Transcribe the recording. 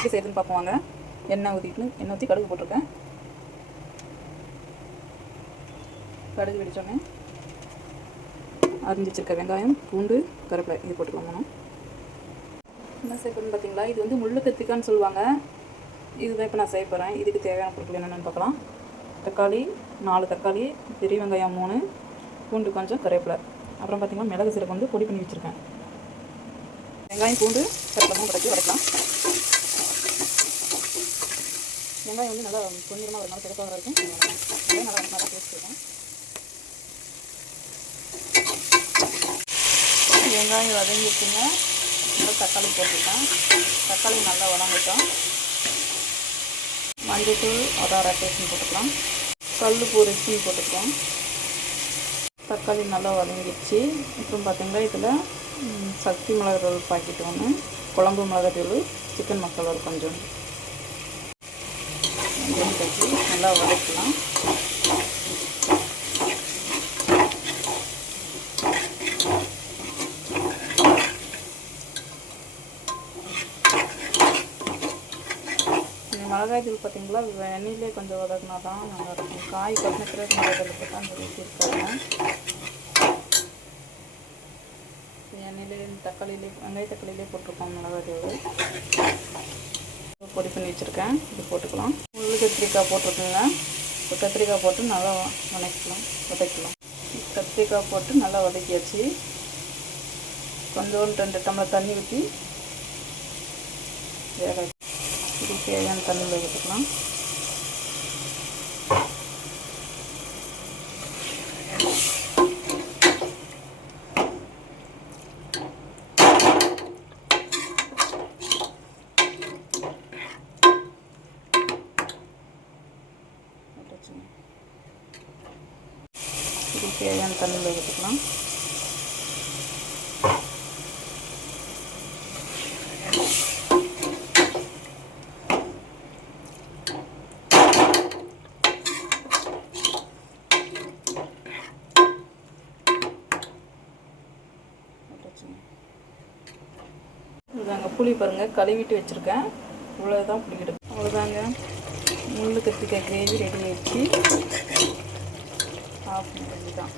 எப்படி செய்யுதுன்னு பார்ப்போம். எண்ணெய் ஊற்றி கடுகு போட்டிருக்கேன். கடுகு வெடிச்சோன்னே அரிஞ்சு வச்சிருக்க வெங்காயம், பூண்டு, கருவேப்பிலை இது போட்டுக்கலாம். என்ன செய்யணும்னு பார்த்தீங்களா, இது வந்து முள்ளு கத்திரிக்கான்னு சொல்லுவாங்க. இதுதான் இப்போ நான் செய்ய போகிறேன். இதுக்கு தேவையான பொருட்கள் என்னென்னு பார்க்கலாம். தக்காளி 4 தக்காளி, பெரிய வெங்காயம் 3, பூண்டு கொஞ்சம், கருவேப்பிலை. அப்புறம் பார்த்திங்கன்னா மிளகு சீரகம் வந்து பொடி பண்ணி வச்சுருக்கேன். வெங்காயம், பூண்டு, கருவேப்பிலை படைச்சி வதக்கலாம். வெங்காயம் வந்து நல்லா பொன்னிறமாக வரனால சிறப்பாக இருக்கும். நல்லா டேஸ்ட் இருக்கும். வெங்காயம் வதங்கிடுச்சுங்க. தக்காளி போட்டுருக்கேன். தக்காளி நல்லா வதங்கிட்டோம். மஞ்சள்தூள் ஒரு 1/2 டீஸ்பூன் போட்டுக்கலாம். கல்லுப்பு ஒரு ஸ்பூன் போட்டுக்கலாம். தக்காளி நல்லா வதங்கிடுச்சு. அப்புறம் பார்த்திங்கன்னா இதில் சக்தி மிளகாய் பாக்கெட் 1, குழம்பு மிளகாய்த்தூள், சிக்கன் மசாலா ஒரு கொஞ்சம் கட்டி நல்லா வதக்கலாம். மிளகாய்த்தூள் பார்த்திங்களா வெண்ணிலே கொஞ்சம் வதக்கினா தான் நல்லாயிருக்கும். காய் கட்டின பிறகு மிளகாய்த்தூள் போட்டால் அந்த ருசி இருக்காங்க. எண்ணெயிலே தக்காளியிலே வெங்காய போட்டிருக்கோம் மிளகாய்த்தூள். பொடி பண்ணி வச்சுருக்கேன். இது போட்டுக்கலாம். முள்ளு கத்திரிக்காய் போட்டிருக்குங்க. இப்போ கத்திரிக்காய் போட்டு நல்லா வதக்கலாம். கத்திரிக்காய் போட்டு நல்லா வதக்கியாச்சு. கொஞ்சோண்டு 2 டம்ளர் தண்ணி ஊற்றி வேக இது தேவையான தண்ணியில் ஊற்றிக்கலாம். இது தேவையான தண்ணியில் ஊற்றிக்கலாம். இதுதாங்க புளி பாருங்கள், கழுவிட்டு வச்சுருக்கேன். இவ்வளோதான் புளி எடுக்கும். அவ்வளோதாங்க, முள்ளு கத்திரிக்காய் கிரேவி ரெடி ஆகிடுச்சு. ஆஃப் பண்ணி தான்